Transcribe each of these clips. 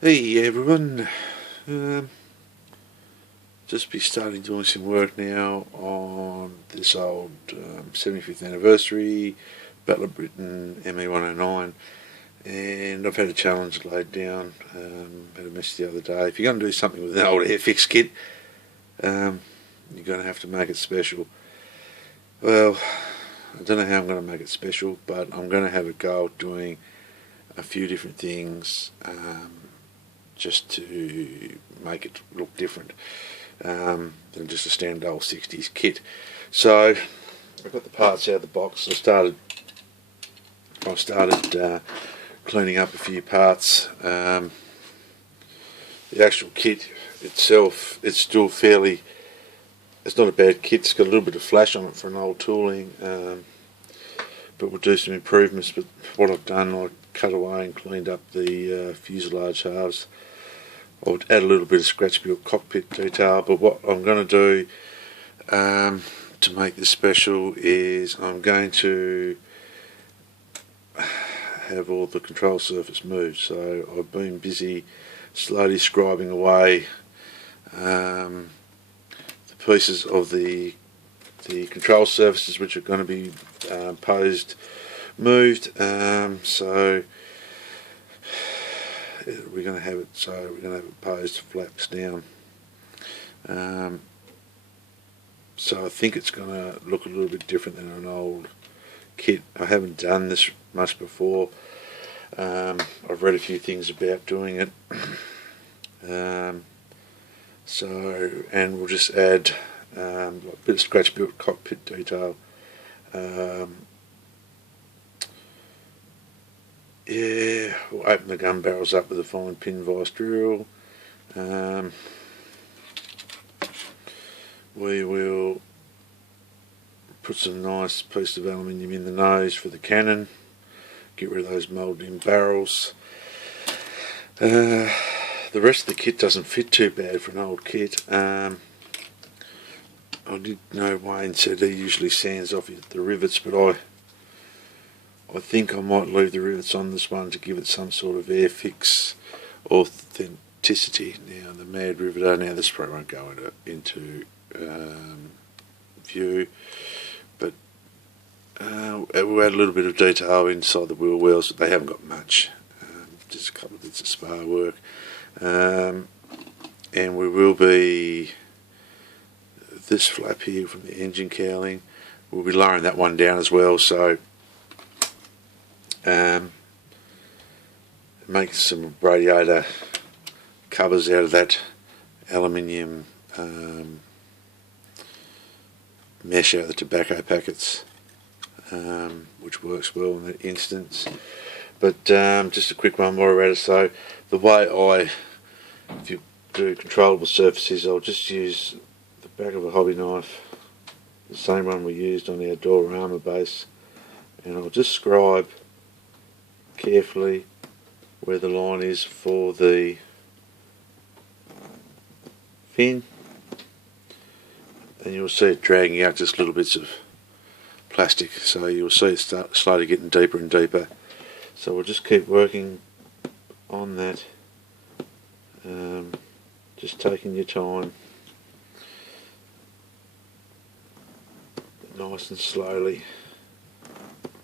Hey everyone, um, just be starting doing some work now on this old 75th anniversary Battle of Britain ME109, and I've had a challenge laid down. Had a mess the other day. If you're going to do something with an old Airfix kit, you're going to have to make it special. Well, I don't know how I'm going to make it special, but I'm going to have a go at doing a few different things. Just to make it look different than just a standard old 60s kit. So I got the parts out of the box. I started cleaning up a few parts. The actual kit itself, it's still fairly, it's not a bad kit. It's got a little bit of flash on it for an old tooling, but we'll do some improvements. But what I've done, I cut away and cleaned up the fuselage halves. I would add a little bit of scratch built cockpit detail, but what I'm going to do to make this special is I'm going to have all the control surface moved. So I've been busy slowly scribing away the pieces of the control surfaces which are going to be moved. So we're going to have it posed flaps down. So I think it's going to look a little bit different than an old kit. I haven't done this much before. I've read a few things about doing it. And we'll just add a bit of scratch built cockpit detail. Yeah, we'll open the gun barrels up with a fine pin vise drill. We will put some nice piece of aluminium in the nose for the cannon. Get rid of those moulded in barrels. The rest of the kit doesn't fit too bad for an old kit. I did know Wayne said he usually sands off the rivets, but I think I might leave the rivets on this one to give it some sort of airfix authenticity. Now the Mad Riveter, now this probably won't go into view, but we'll add a little bit of detail inside the wheel wells. They haven't got much, just a couple of bits of spar work, and we will be, this flap here from the engine cowling, we'll be lowering that one down as well, so make some radiator covers out of that aluminium mesh out of the tobacco packets, which works well in that instance. But just a quick one more about it. So the way if you do controllable surfaces, I'll just use the back of a hobby knife, the same one we used on our door armour base, and I'll just scribe carefully where the line is for the fin, and you'll see it dragging out just little bits of plastic, so you'll see it start slowly getting deeper and deeper. So we'll just keep working on that, just taking your time, nice and slowly.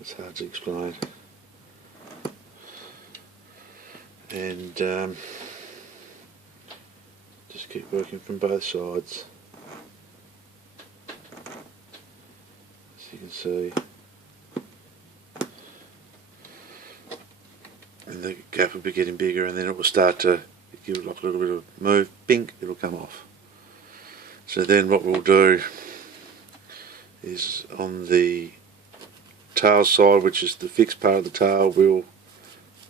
It's hard to explain. And just keep working from both sides, as you can see, and the gap will be getting bigger, and then it will start to give it like a little bit of move, bing, it'll come off. So then what we'll do is on the tail side, which is the fixed part of the tail, we'll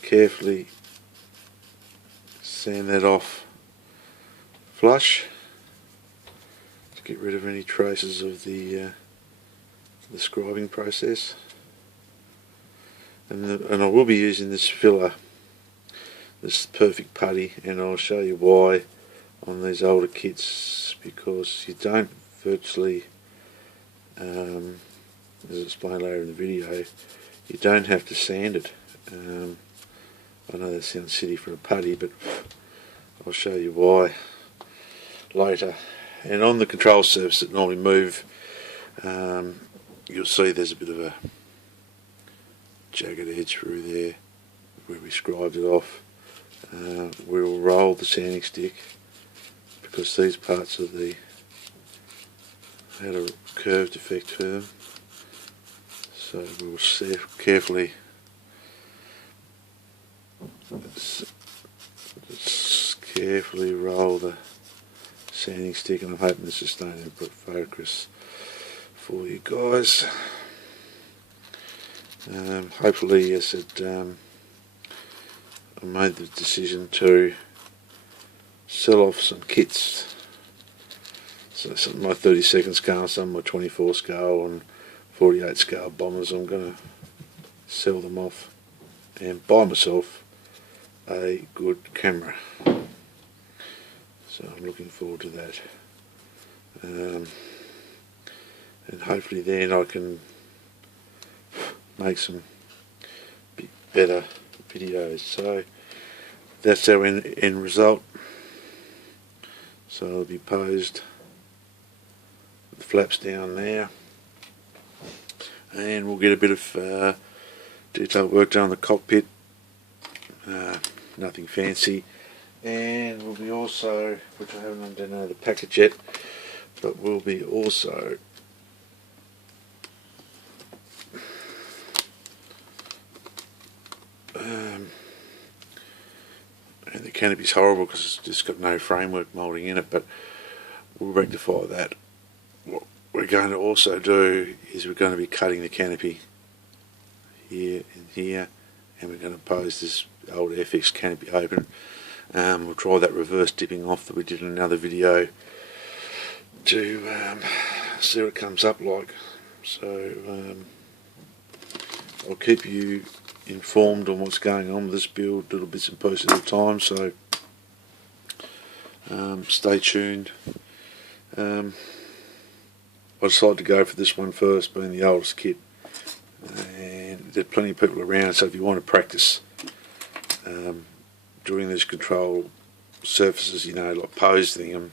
carefully sand that off flush to get rid of any traces of the scribing process, and I will be using this filler, this perfect putty, and I'll show you why on these older kits, because you don't virtually, as explained later in the video, you don't have to sand it. I know that sounds silly for a putty, but I'll show you why later. And on the control surface that normally move, you'll see there's a bit of a jagged edge through there where we scribed it off. We'll roll the sanding stick because these parts of the had a curved effect to them, so we'll carefully roll the sanding stick, and I'm hoping this is starting to put focus for you guys. Hopefully, yes, I made the decision to sell off some kits. So some of my 32nd scale, some of my 24 scale and 48 scale bombers, I'm going to sell them off and buy myself a good camera. So I'm looking forward to that. And hopefully then I can make some better videos. So that's our end result. So it'll be posed, the flaps down there, and we'll get a bit of detailed work done on the cockpit, nothing fancy, and we'll be also, which I haven't done the package yet, but we'll be also and the canopy's horrible because it's just got no framework moulding in it, but we'll rectify that. What we're going to also do is we're going to be cutting the canopy here and here, and we're going to pose this old Airfix canopy open. We'll try that reverse dipping off that we did in another video to see what it comes up like. So I'll keep you informed on what's going on with this build, little bits and pieces at a time, so stay tuned. I decided to go for this one first, being the oldest kit, and there are plenty of people around, so if you want to practice doing these control surfaces, you know, like posing them,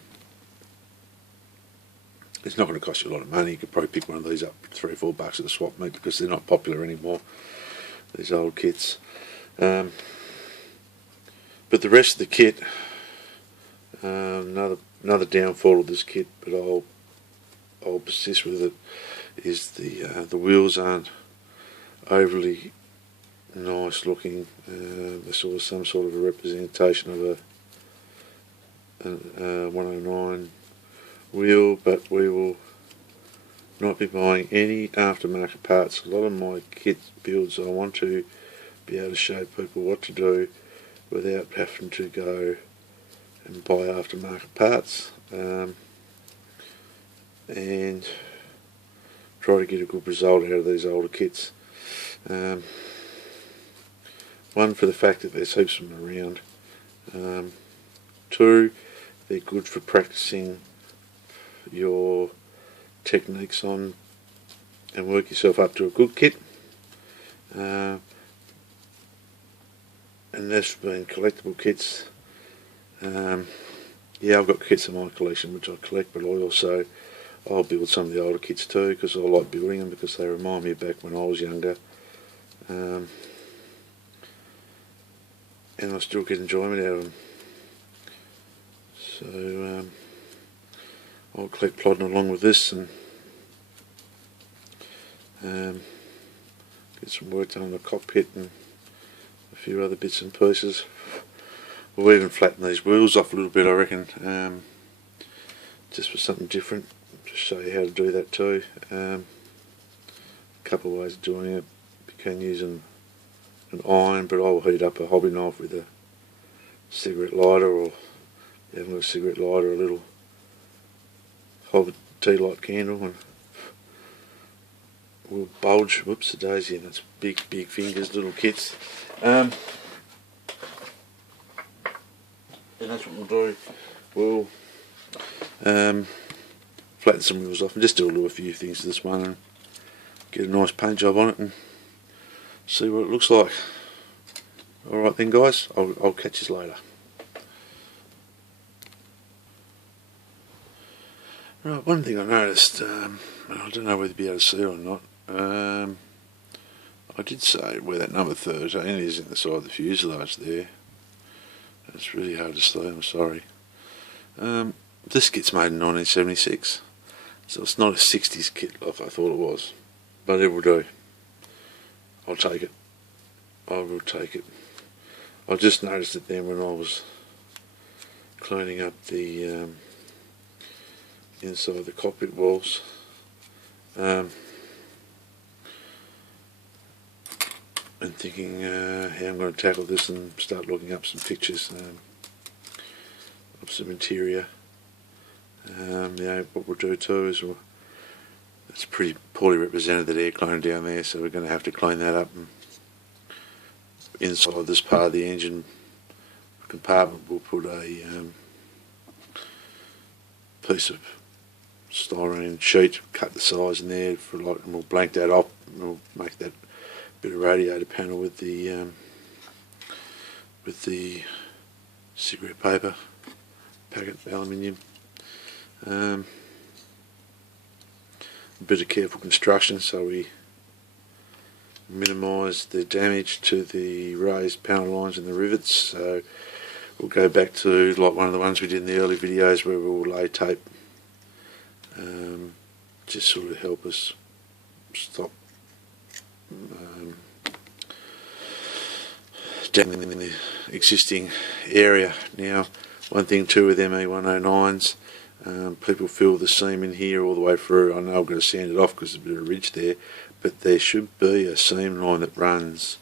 it's not going to cost you a lot of money. You could probably pick one of these up $3 or $4 at the swap meet because they're not popular anymore, these old kits. But the rest of the kit, another downfall of this kit, but I'll persist with it, is the wheels aren't overly nice looking. They're sort of some sort of a representation of a 109 wheel, but we will not be buying any aftermarket parts. A lot of my kit builds, I want to be able to show people what to do without having to go and buy aftermarket parts, and try to get a good result out of these older kits. One, for the fact that there's heaps of them around. Two, they're good for practicing your techniques on and work yourself up to a good kit. And that's been collectible kits. Yeah, I've got kits in my collection which I collect, but I'll build some of the older kits too, because I like building them because they remind me of back when I was younger. And I still get enjoyment out of them. So I'll collect plodding along with this and get some work done on the cockpit and a few other bits and pieces. We'll even flatten these wheels off a little bit, I reckon, just for something different, to show you how to do that too. A couple of ways of doing it. You can use an iron, but I'll heat up a hobby knife with a cigarette lighter, or if you haven't got a cigarette lighter, a little hobby tea light candle, and we'll bulge, whoops a daisy, and it's big fingers, little kits. And that's what we'll do. We'll flatten some wheels off and just do a few things to this one and get a nice paint job on it and see what it looks like. Alright then guys, I'll catch you later. Right, one thing I noticed, I don't know whether you'll be able to see it or not, I did say where that number 13 is in the side of the fuselage there. It's really hard to see, I'm sorry. This kit's made in 1976, so it's not a 60s kit like I thought it was, but it will do. I'll take it. I will take it. I just noticed it then when I was cleaning up the inside the cockpit walls. And thinking how I'm going to tackle this and start looking up some pictures of some interior. What we'll do too is it's pretty poorly represented, that air clone down there, so we're going to have to clean that up. And inside this part of the engine compartment we'll put a piece of styrene sheet, cut the size in there for and we'll blank that off, and we'll make that bit of radiator panel with the cigarette paper packet, aluminium. A bit of careful construction so we minimise the damage to the raised panel lines and the rivets. So we'll go back to like one of the ones we did in the early videos where we'll lay tape, just sort of help us stop down in the existing area. Now, one thing too with ME109s, people fill the seam in here all the way through. I know I'm going to sand it off because there's a bit of ridge there, but there should be a seam line that runs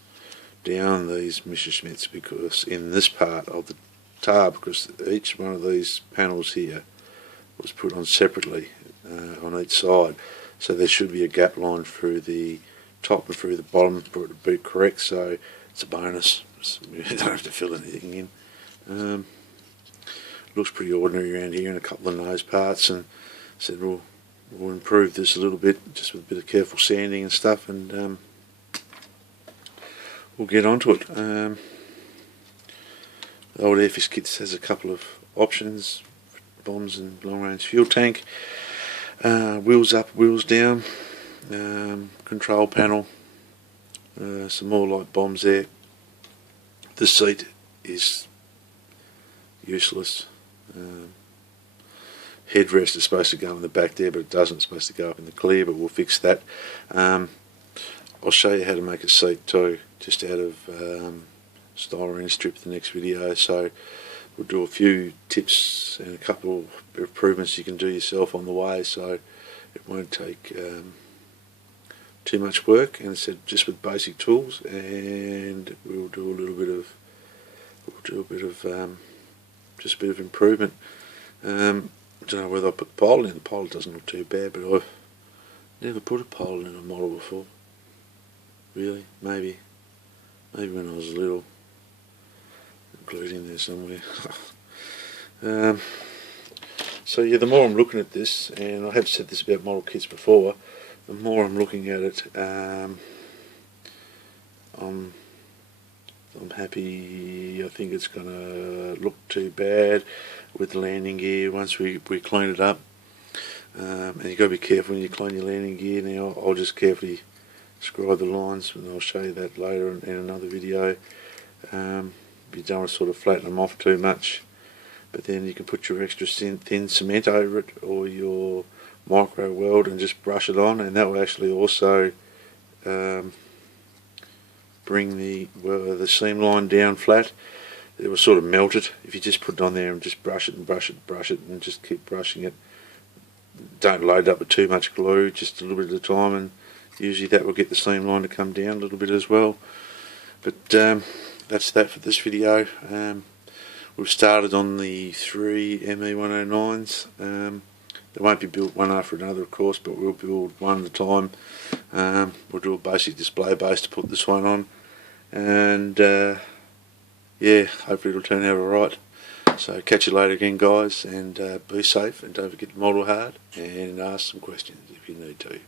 down these Messerschmitts, because in this part of the tar, because each one of these panels here was put on separately on each side, so there should be a gap line through the top and through the bottom for it to be correct. So it's a bonus. You don't have to fill anything in. Looks pretty ordinary around here in a couple of nose parts, and said we'll improve this a little bit just with a bit of careful sanding and stuff, and we'll get onto it. The old Airfix kit has a couple of options: bombs and long range fuel tank, wheels up, wheels down, control panel, some more light bombs there. The seat is useless. Headrest is supposed to go in the back there, but it doesn't. It's supposed to go up in the clear, but we'll fix that. I'll show you how to make a seat too, just out of styrene strip, the next video. So we'll do a few tips and a couple of improvements you can do yourself on the way, so it won't take too much work, and it's just with basic tools. And we'll do a little bit of just a bit of improvement. I don't know whether I put the pole in. The pole doesn't look too bad, but I've never put a pole in a model before. Really? Maybe when I was little. Including there somewhere. So yeah, the more I'm looking at this, and I have said this about model kits before, the more I'm looking at it, I'm happy. I think it's going to look too bad with the landing gear once we clean it up. And you've got to be careful when you clean your landing gear. Now I'll just carefully scribe the lines, and I'll show you that later in another video. You don't want to sort of flatten them off too much, but then you can put your extra thin cement over it, or your micro weld, and just brush it on, and that will actually also bring the seam line down flat. It will sort of melt it if you just put it on there and just brush it and brush it, brush it, and just keep brushing it. Don't load it up with too much glue, just a little bit at a time, and usually that will get the seam line to come down a little bit as well. But that's that for this video. We've started on the 3 ME109s. They won't be built one after another, of course, but we'll build one at a time. We'll do a basic display base to put this one on, and yeah, hopefully it'll turn out alright. So catch you later again, guys, and be safe, and don't forget to model hard and ask some questions if you need to.